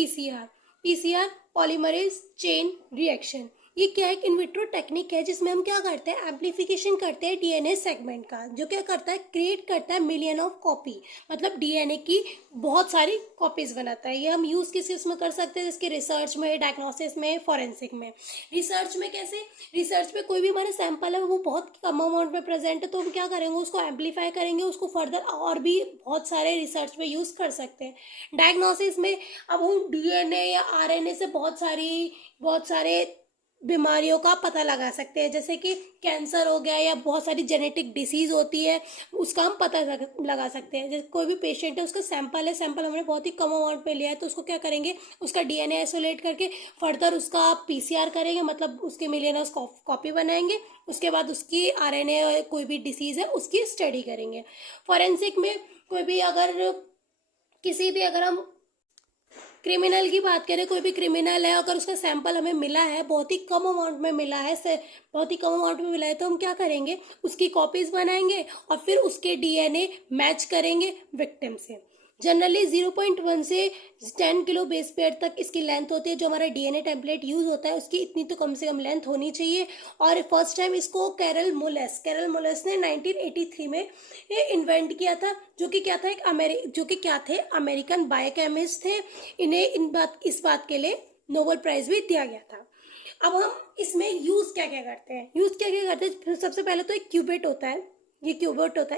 PCR, PCR polymerase chain reaction. ये क्या है, एक इनविट्रो टेक्निक है जिसमें हम क्या करते हैं, एम्प्लीफिकेशन करते हैं डीएनए सेगमेंट का, जो क्या करता है, क्रिएट करता है मिलियन ऑफ कॉपी, मतलब डीएनए की बहुत सारी कॉपीज बनाता है। ये हम यूज किस किस में कर सकते हैं, जिसके रिसर्च में, डायग्नोसिस में, फॉरेंसिक में। रिसर्च में कैसे, रिसर्च में कोई भी हमारा सैंपल है वो बहुत कम अमाउंट में प्रेजेंट है, तो हम क्या करेंगे, उसको एम्पलीफाई करेंगे, उसको फर्दर और भी बहुत सारे रिसर्च में यूज कर सकते हैं। डायग्नोसिस में अब हम डीएनए या आरएनए से बहुत सारे बीमारियों का पता लगा सकते हैं, जैसे कि कैंसर हो गया या बहुत सारी जेनेटिक डिसीज होती है, उसका हम पता लगा सकते हैं। जैसे कोई भी पेशेंट है, उसका सैंपल हमने बहुत ही कम अमाउंट में लिया है, तो उसको क्या करेंगे, उसका डीएनए आइसोलेट करके फर्दर उसका पीसीआर करेंगे, मतलब उसके मिलियन कॉपी बनाएंगे। उसके बाद उसकी आरएनए कोई भी डिसीज है उसकी स्टडी करेंगे। फॉरेंसिक में कोई भी अगर हम क्रिमिनल की बात करें, कोई भी क्रिमिनल है, अगर उसका सैंपल हमें मिला है, बहुत ही कम अमाउंट में मिला है, तो हम क्या करेंगे, उसकी कॉपीज बनाएंगे और फिर उसके डीएनए मैच करेंगे विक्टिम से। जनरली 0.1 से 10 किलो बेस पेयर तक इसकी लेंथ होती है। जो हमारा डीएनए टेम्पलेट यूज होता है उसकी इतनी तो कम से कम लेंथ होनी चाहिए। और फर्स्ट टाइम इसको कैरल मोलेस ने 1983 में इन्वेंट किया था, जो कि क्या थे, अमेरिकन बायोकेमिस्ट थे। इन्हें इस बात के लिए नोबेल प्राइज भी दिया गया था। अब हम इसमें यूज क्या क्या करते हैं, सबसे पहले तो एक क्यूबेट होता है,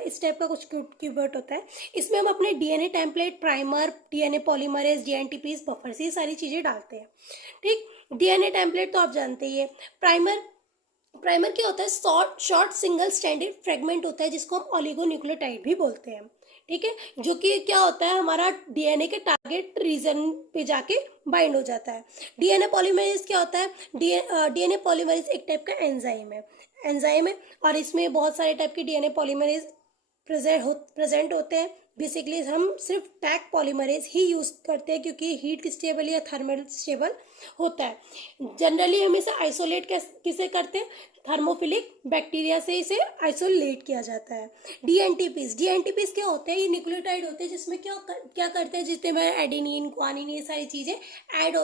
इस टाइप का कुछ क्यूबेट होता है। इसमें हम अपने DNA template, primer, DNA polymerase, dNTPs, buffers, ये सारी चीजें डालते हैं। ठीक, डीएनए टेम्पलेट तो आप जानते ही है। प्राइमर क्या होता है, शॉर्ट सिंगल स्ट्रैंडेड फ्रेगमेंट होता है, जिसको हम ओलिगोन्यूक्लियोटाइड भी बोलते हैं। ठीक है, जो कि क्या होता है, हमारा डीएनए के टारगेट रीजन पे जाके बाइंड हो जाता है। डीएनए पॉलीमरेज क्या होता है, डीएनए पॉलीमरेज एक टाइप का एंजाइम है, और इसमें बहुत सारे टाइप के डीएनए पॉलीमरेज प्रेजेंट होते हैं। बेसिकली हम सिर्फ टैग पॉलीमरेज ही यूज करते हैं, क्योंकि हीट स्टेबल या थर्मल स्टेबल होता है। जनरली हम इसे आइसोलेट किसे करते हैं, थर्मोफिलिक बैक्टीरिया से इसे आइसोलेट किया जाता है। डीएनटीपीज क्या होते हैं, ये न्यूक्लियोटाइड होते हैं, जिसमें क्या करते हैं, जितने में एडेनिन, ग्वानिन, ये सारी चीजें ऐड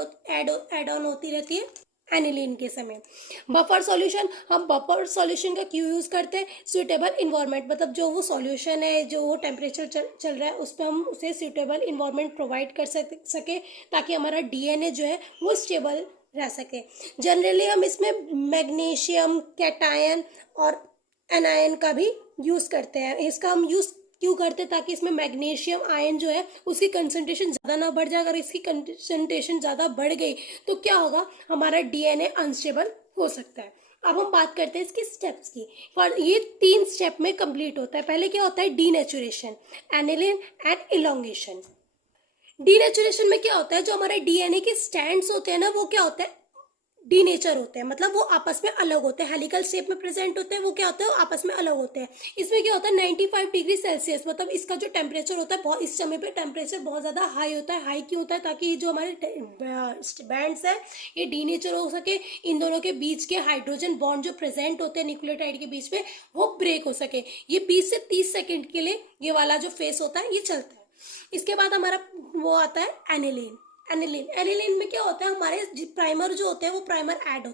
ऑन होती रहती है एनिलीन के समय। बफर सॉल्यूशन, हम बफर सॉल्यूशन का क्यों यूज करते हैं, सुटेबल इन्वायरमेंट, मतलब जो वो सॉल्यूशन है, जो वो टेम्परेचर चल रहा है, उस पर हम उसे सुटेबल इन्वायरमेंट प्रोवाइड कर सके, ताकि हमारा डीएनए जो है वो स्टेबल रह सके। जनरली हम इसमें मैग्नीशियम, कैटायन और एनायन का भी यूज करते हैं। इसका हम यूज क्यों करते हैं, ताकि इसमें मैग्नीशियम आयन जो है उसकी कंसंट्रेशन ज़्यादा ना बढ़ जाए। अगर इसकी कंसंट्रेशन ज़्यादा बढ़ गई तो क्या होगा, हमारा डीएनए अनस्टेबल हो सकता है। अब हम बात करते हैं इसकी स्टेप्स की। और ये 3 स्टेप में कंप्लीट होता है। पहले क्या होता है, denaturation, aniline and elongation. Denaturation में क्या होता है, जो हमारे डीएनए के स्टैंड्स होते हैं ना, वो क्या होता है, डीनेचर होते हैं, मतलब वो आपस में अलग होते हैं, हेलिकल शेप में प्रेजेंट होते हैं, वो क्या होता है, वो आपस में अलग होते हैं। इसमें क्या होता है, 95 डिग्री सेल्सियस, मतलब इसका जो टेम्परेचर होता है, बहुत इस समय पे टेम्परेचर बहुत ज़्यादा हाई होता है। हाई क्यों होता है, ताकि जो हमारे बैंड्स है ये डीनेचर हो सके, इन दोनों के बीच के हाइड्रोजन बॉन्ड जो प्रेजेंट होते हैं न्यूक्लियोटाइड के बीच में, वो ब्रेक हो सके। ये 20 से 30 सेकेंड के लिए ये वाला जो फेस होता है ये चलता है। इसके बाद हमारा वो आता है एनिलीन में क्या होता है, हमारे प्राइमर जो होते हैं वो प्राइमर ऐड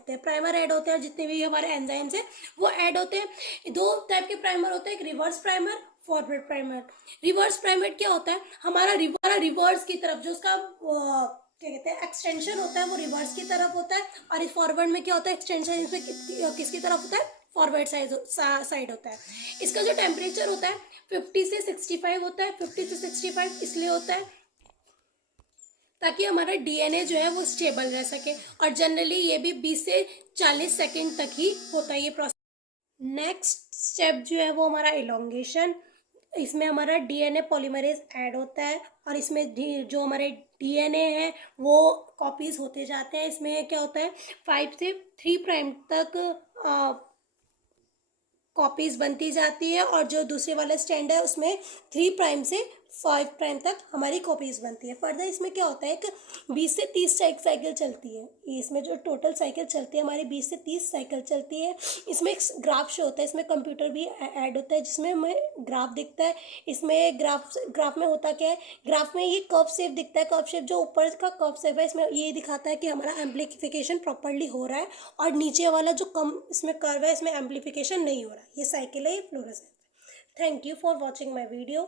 होते हैं, जितने भी हमारे एंजाइम्स हैं वो ऐड होते हैं। 2 टाइप के प्राइमर होते हैं, एक reverse primer, forward primer. Reverse primer क्या होता है, हमारा रिवर्स की तरफ जो उसका क्या कहते हैं, एक्सटेंशन होता है, वो रिवर्स की तरफ होता है। और इस फॉरवर्ड में क्या होता है, एक्सटेंशन इसमें किसकी तरफ होता है, फॉरवर्ड साइड होता है। इसका जो टेम्परेचर होता है 50 से 65 होता है। 50 से 65 इसलिए होता है ताकि हमारा डीएनए जो है वो स्टेबल रह सके, और जनरली ये भी 20 से 40 सेकेंड तक ही होता है ये प्रोसेस। नेक्स्ट स्टेप जो है वो हमारा इलोंगेशन। इसमें हमारा डीएनए पॉलीमरेज ऐड होता है, और इसमें जो हमारे डीएनए है वो कॉपीज होते जाते हैं। इसमें क्या होता है, 5 से 3 प्राइम तक कॉपीज बनती जाती है, और जो दूसरे वाला स्टैंड है उसमें 3 प्राइम से 5 प्राइम तक हमारी कॉपीज बनती है। फर्दर इसमें क्या होता है कि 20 से 30 साइकिल चलती है। इसमें जो टोटल साइकिल चलती है हमारी 20 से 30 साइकिल चलती है। इसमें एक ग्राफ शो होता है, इसमें कंप्यूटर भी ऐड होता है जिसमें हमें ग्राफ दिखता है। इसमें ग्राफ में होता क्या है, ग्राफ में ये कर्व शेप दिखता है। कर्व शेप जो ऊपर का कर्व शेप है इसमें ये दिखाता है कि हमारा एम्प्लीफिकेशन प्रॉपरली हो रहा है, और नीचे वाला जो कम इसमें कर्व है इसमें एम्प्लीफिकेशन नहीं हो रहा है। ये साइकिल है, ये फ्लोरेसेंस है। Thank you for watching my video.